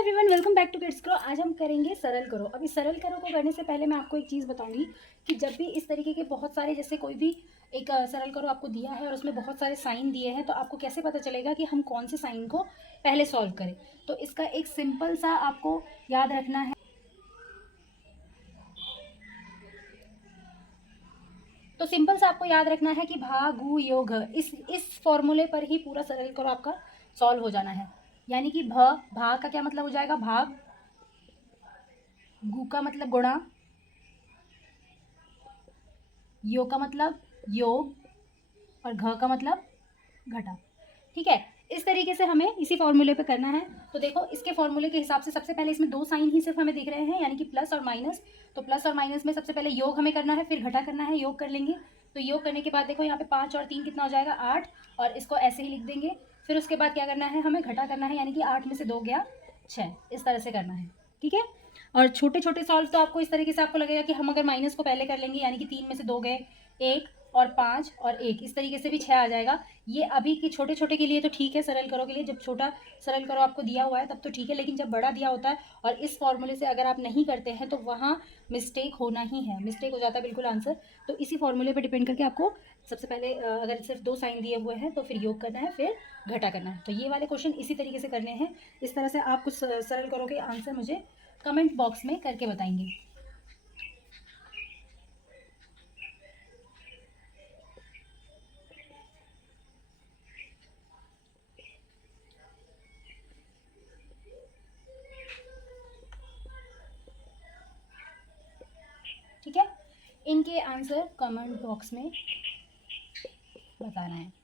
Everyone, welcome back to Kids Grow. आज हम करेंगे सरल करो। अभी सरल करो को करने से पहले मैं आपको एक चीज़ बताऊंगी कि जब भी इस तरीके के बहुत सारे, जैसे कोई भी एक सरल करो आपको दिया है और उसमें बहुत सारे साइन दिए हैं, तो आपको कैसे पता चलेगा कि हम कौन से साइन को पहले सॉल्व करें। तो इसका एक सिंपल सा आपको याद रखना है। तो सिंपल सा आपको याद रखना है कि भा गु योग, इस फॉर्मूले पर ही पूरा सरल करो आपका सॉल्व हो जाना है। यानी कि भा का क्या मतलब हो जाएगा, भाग। गु का मतलब गुणा। यो का मतलब योग। और घ का मतलब घटा। ठीक है, इस तरीके से हमें इसी फॉर्मूले पे करना है। तो देखो, इसके फॉर्मूले के हिसाब से सबसे पहले इसमें दो साइन ही सिर्फ हमें दिख रहे हैं, यानी कि प्लस और माइनस। तो प्लस और माइनस में सबसे पहले योग हमें करना है, फिर घटा करना है। योग कर लेंगे तो योग करने के बाद देखो यहाँ पे 5 और 3 कितना हो जाएगा, 8। और इसको ऐसे ही लिख देंगे। फिर उसके बाद क्या करना है, हमें घटा करना है, यानी कि 8 में से 2 गया 6। इस तरह से करना है। ठीक है, और छोटे छोटे सॉल्व तो आपको इस तरीके से आपको लगेगा कि हम अगर माइनस को पहले कर लेंगे, यानी कि 3 में से 2 गए 1 और 5 और 1, इस तरीके से भी 6 आ जाएगा। ये अभी के छोटे छोटे के लिए तो ठीक है, सरल करो के लिए। जब छोटा सरल करो आपको दिया हुआ है तब तो ठीक है, लेकिन जब बड़ा दिया होता है और इस फॉर्मूले से अगर आप नहीं करते हैं तो वहाँ मिस्टेक होना ही है, मिस्टेक हो जाता है बिल्कुल आंसर। तो इसी फॉर्मूले पर डिपेंड करके आपको सबसे पहले अगर सिर्फ 2 साइन दिए हुए हैं तो फिर योग करना है, फिर घटा करना है। तो ये वाले क्वेश्चन इसी तरीके से करने हैं। इस तरह से आप कुछ सरल करो के आंसर मुझे कमेंट बॉक्स में करके बताएंगे। ठीक है, इनके आंसर कमेंट बॉक्स में बताना है।